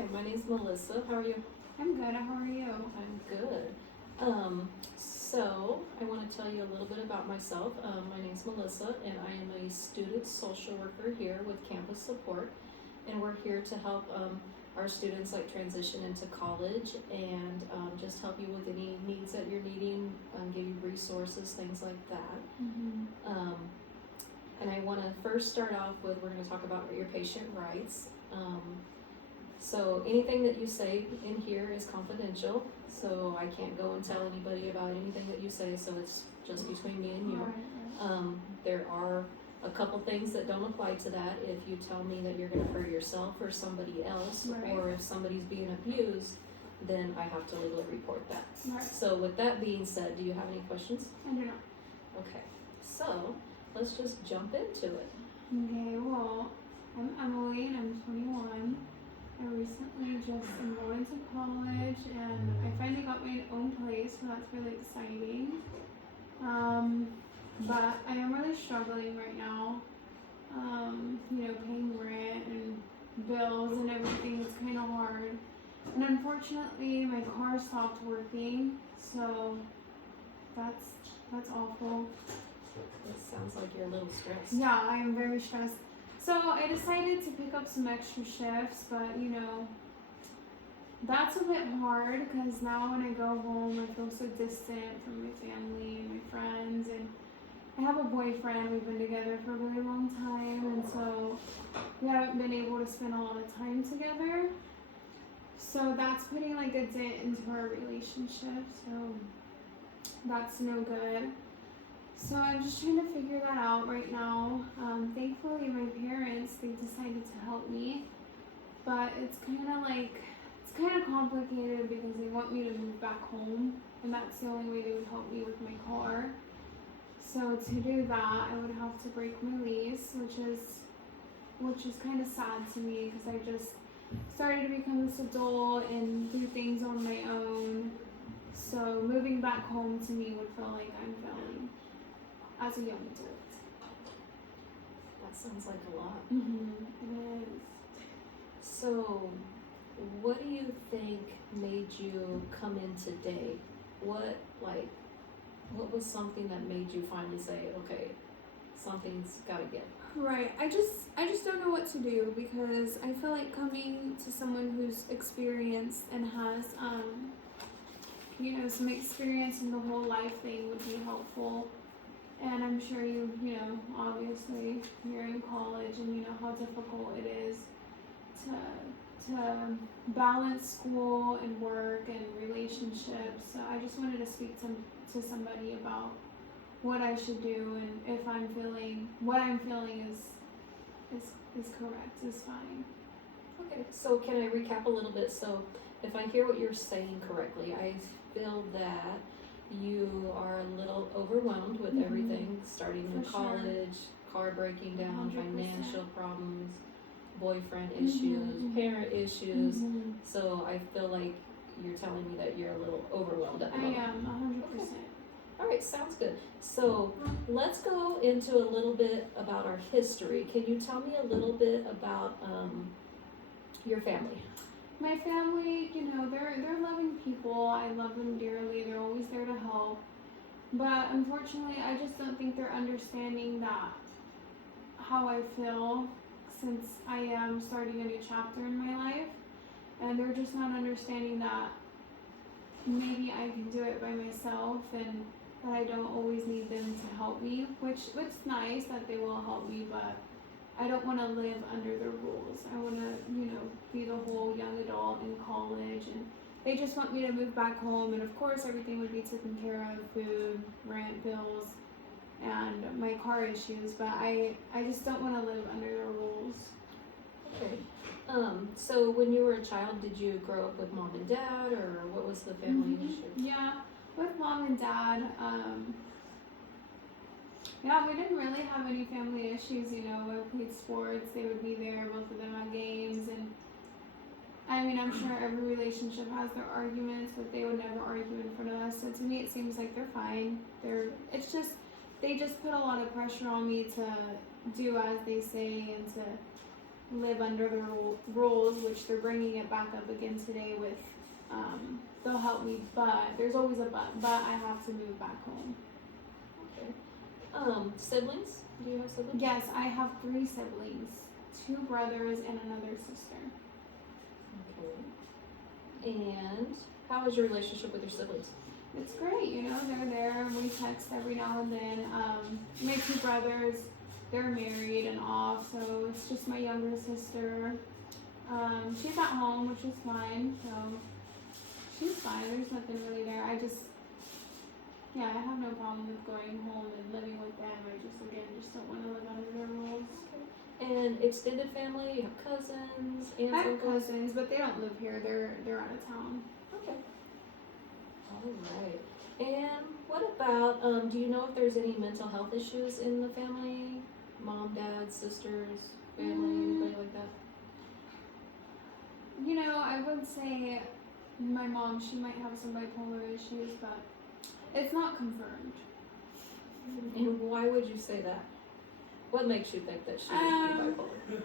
Hi, my name's Melissa. How are you? I'm good. How are you? I'm good. So I want to tell you a little bit about myself. My name's Melissa, and I am a student social worker here with Campus Support, and we're here to help our students like transition into college and just help you with any needs that you're needing, give you resources, things like that. And I want to first start off with we're going to talk about your patient rights. So anything that you say in here is confidential, so I can't go and tell anybody about anything that you say, so it's just between me and you. There are a couple things that don't apply to that if you tell me that you're gonna hurt yourself or somebody else, Right. or if somebody's being abused, then I have to legally report that. Right. So with that being said, do you have any questions? I do not. Okay, so let's just jump into it. Okay, well, I'm Emily and I'm 21. I recently just enrolled into college and I finally got my own place, so that's really exciting. But I am really struggling right now. Paying rent and bills and everything is kind of hard. And unfortunately, my car stopped working, so that's awful. It sounds like you're a little stressed. Yeah, I am very stressed. So I decided to pick up some extra shifts, but that's a bit hard because now when I go home, I feel so distant from my family and my friends, and I have a boyfriend. We've been together for a really long time, and so we haven't been able to spend a lot of time together. So that's putting like a dent into our relationship. So that's no good. So I'm just trying to figure that out right now. Thankfully, my parents, they decided to help me, but it's kind of complicated because they want me to move back home, and that's the only way they would help me with my car. So to do that, I would have to break my lease, which is kind of sad to me because I just started to become this adult and do things on my own. So moving back home to me would feel like I'm failing as a young adult. That sounds like a lot. It is. So, what do you think made you come in today? What was something that made you finally say, okay, something's gotta give? Right. I just don't know what to do because I feel like coming to someone who's experienced and has some experience in the whole life thing would be helpful. And I'm sure obviously you're in college and you know how difficult it is to balance school and work and relationships. So I just wanted to speak to somebody about what I should do, and if what I'm feeling is correct, is fine. Okay, so can I recap a little bit? So, if I hear what you're saying correctly, I feel that you are a little overwhelmed with everything, starting in For college, car breaking down, 100%. financial problems, boyfriend issues, parent issues. So I feel like you're telling me that you're a little overwhelmed at the moment. I am 100%. All right, sounds good. So let's go into a little bit about our history. Can you tell me a little bit about your family? My family, they're loving people. I love them dearly. They're always there to help. But unfortunately, I just don't think they're understanding that how I feel since I am starting a new chapter in my life. And they're just not understanding that maybe I can do it by myself and that I don't always need them to help me, which it's nice that they will help me, but I don't want to live under their rules. I want to, be the whole young adult in college, and they just want me to move back home, and of course everything would be taken care of, food, rent, bills, and my car issues, but I just don't want to live under their rules. Okay. So when you were a child, did you grow up with mom and dad, or what was the family issue? Yeah, with mom and dad, we didn't really have any family issues, when we played sports, they would be there, both of them at games, and I mean, I'm sure every relationship has their arguments, but they would never argue in front of us, so to me it seems like they're fine. They just put a lot of pressure on me to do as they say and to live under the rules, which they're bringing it back up again today with, they'll help me, but there's always a but I have to move back home. Okay. Siblings? Do you have siblings? Yes, I have 3 siblings, 2 brothers and another sister. Okay. And how is your relationship with your siblings? It's great, you know, they're there and we text every now and then. My 2 brothers, they're married and off, so it's just my younger sister. She's at home, which is fine, so she's fine. There's nothing really there. I have no problem with going home and living with them. I just don't want to live under their rules. And extended family, you have cousins, aunts, I have uncles? cousins, but they don't live here. They're out of town. Okay. All right. And what about, do you know if there's any mental health issues in the family? Mom, dad, sisters, family, anybody like that? You know, I would say my mom, she might have some bipolar issues, but it's not confirmed. And why would you say that? What makes you think that she would be bipolar?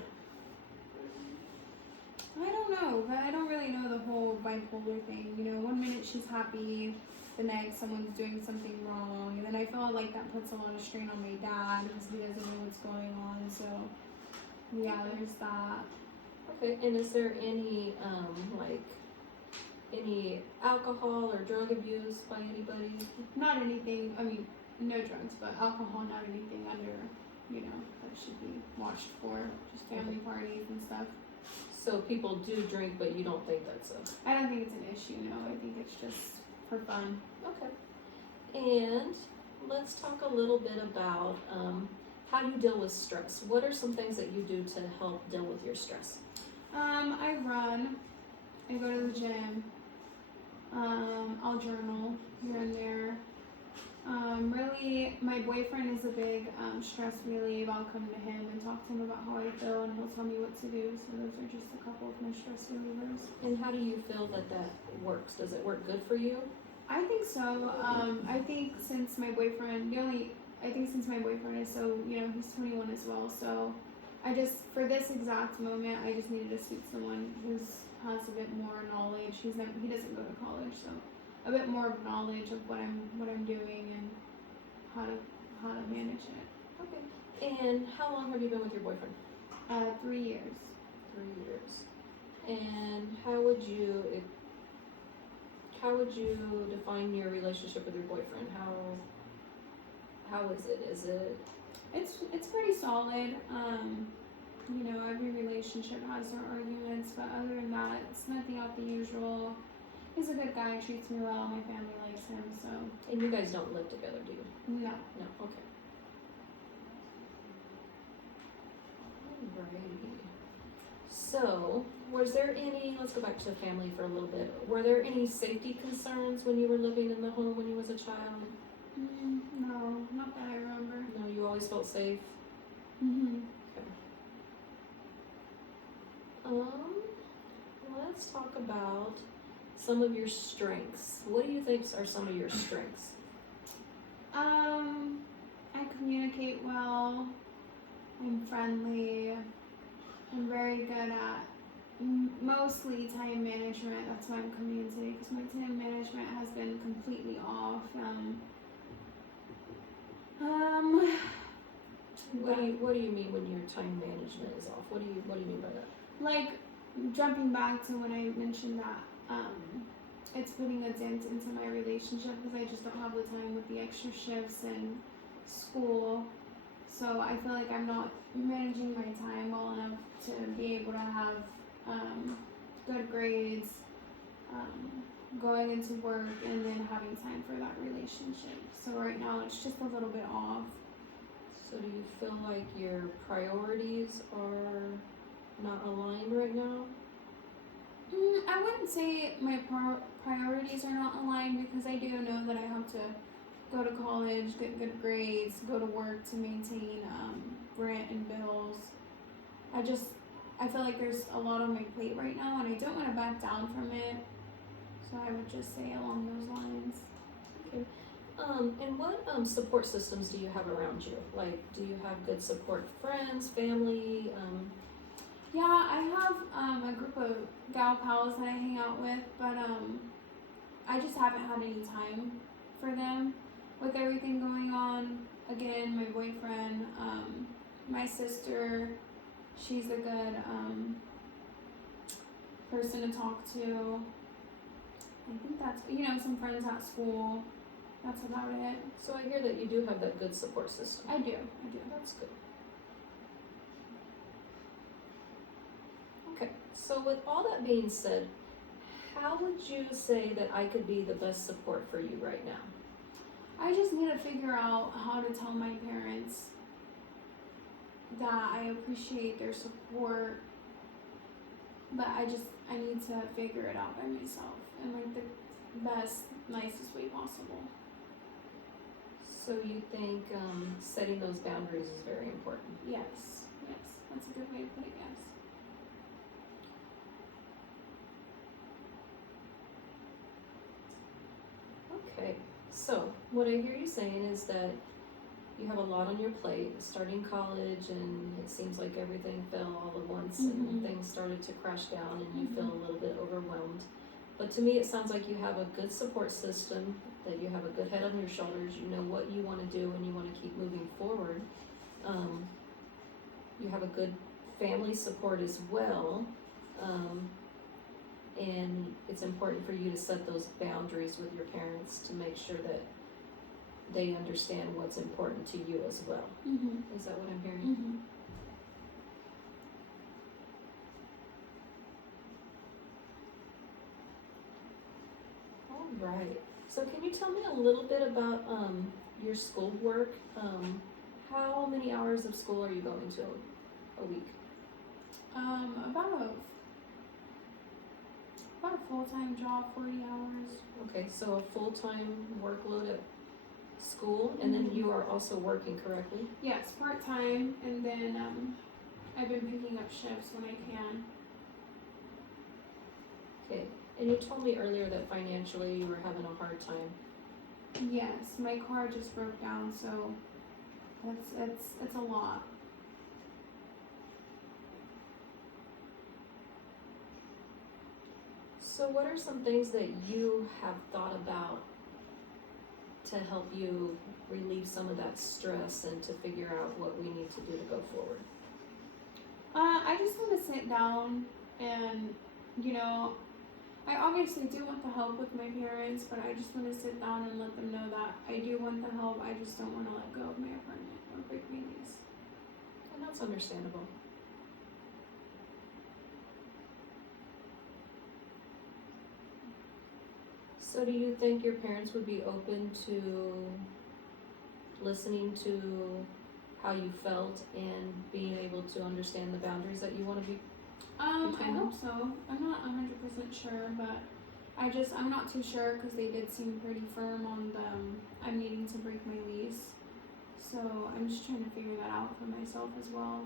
I don't know, but I don't really know the whole bipolar thing. You know, one minute she's happy, the next someone's doing something wrong, and then I feel like that puts a lot of strain on my dad because he doesn't know what's going on. So, yeah, there's that. Okay, and is there any, any alcohol or drug abuse by anybody? Not anything, I mean, no drugs, but alcohol, not anything under, you know, that should be watched for, just family parties and stuff. So people do drink, but you don't think that's a... I don't think it's an issue, no. I think it's just for fun. Okay. And let's talk a little bit about how you deal with stress. What are some things that you do to help deal with your stress? I run. I go to the gym. I'll journal here and there. Really, my boyfriend is a big stress relief. I'll come to him and talk to him about how I feel, and he'll tell me what to do. So those are just a couple of my stress relievers. And how do you feel that works? Does it work good for you? I think so. I think since my boyfriend is so, you know, he's 21 as well. So for this exact moment, I just needed to speak to someone who has a bit more knowledge. He doesn't go to college, so a bit more knowledge of what I'm doing and how to manage it. Okay. And how long have you been with your boyfriend? 3 years. 3 years. And how would you define your relationship with your boyfriend? How is it? Is it? It's pretty solid. You know, every relationship has their arguments, but other than that, it's nothing out the usual. He's a good guy, treats me well, my family likes him, so. And you guys don't live together, do you? No. No, okay. Alrighty. So, let's go back to the family for a little bit. Were there any safety concerns when you were living in the home when you was a child? No, not that I remember. No, you always felt safe? Mm-hmm. Let's talk about some of your strengths. What do you think are some of your strengths? I communicate well. I'm friendly. I'm very good at mostly time management. That's why I'm coming in today, because my time management has been completely off. What do you mean when your time management is off? What do you mean by that? Like, jumping back to when I mentioned that it's putting a dent into my relationship because I just don't have the time with the extra shifts and school. So I feel like I'm not managing my time well enough to be able to have good grades, going into work, and then having time for that relationship. So right now it's just a little bit off. So do you feel like your priorities are not aligned right now? I wouldn't say my priorities are not aligned, because I do know that I have to go to college, get good grades, go to work to maintain rent and bills. I feel like there's a lot on my plate right now, and I don't want to back down from it. So I would just say along those lines. Okay. And what support systems do you have around you? Like, do you have good support friends, family? Yeah, group of gal pals that I hang out with, but I just haven't had any time for them with everything going on. Again, my boyfriend, my sister, she's a good person to talk to. I think that's, some friends at school. That's about it. So I hear that you do have that good support system. I do. That's good. Okay, so with all that being said, how would you say that I could be the best support for you right now? I just need to figure out how to tell my parents that I appreciate their support, but I need to figure it out by myself in like the best, nicest way possible. So you think setting those boundaries is very important? Yes, that's a good way to put it, yes. Okay, so what I hear you saying is that you have a lot on your plate, starting college, and it seems like everything fell all at once and things started to crash down and you feel a little bit overwhelmed. But to me, it sounds like you have a good support system, that you have a good head on your shoulders, you know what you want to do and you want to keep moving forward. You have a good family support as well. And it's important for you to set those boundaries with your parents to make sure that they understand what's important to you as well. Is that what I'm hearing? All right. So can you tell me a little bit about your schoolwork? How many hours of school are you going to a week? About a full-time job, 40 hours. Okay, so a full-time workload at school, and then you are also working, correctly? Yes, part-time, and then I've been picking up shifts when I can. Okay, and you told me earlier that financially you were having a hard time. Yes, my car just broke down, so it's a lot. So what are some things that you have thought about to help you relieve some of that stress and to figure out what we need to do to go forward? I just want to sit down and, I obviously do want the help with my parents, but I just want to sit down and let them know that I do want the help. I just don't want to let go of my apartment or break my lease. And that's understandable. So do you think your parents would be open to listening to how you felt and being able to understand the boundaries that you want to be? I hope so. I'm not 100% sure, but I'm not too sure because they did seem pretty firm on I'm needing to break my lease. So I'm just trying to figure that out for myself as well.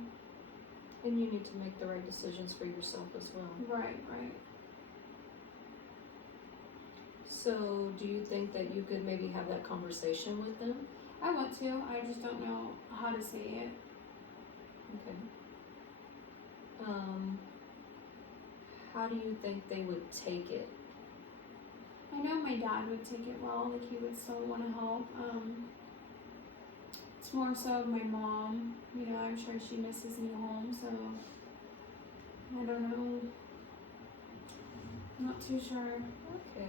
And you need to make the right decisions for yourself as well. Right. So do you think that you could maybe have that conversation with them? I want to. I just don't know how to say it. Okay. How do you think they would take it? I know my dad would take it well. Like, he would still want to help. It's more so of my mom. I'm sure she misses me home, so I don't know. I'm not too sure. Okay.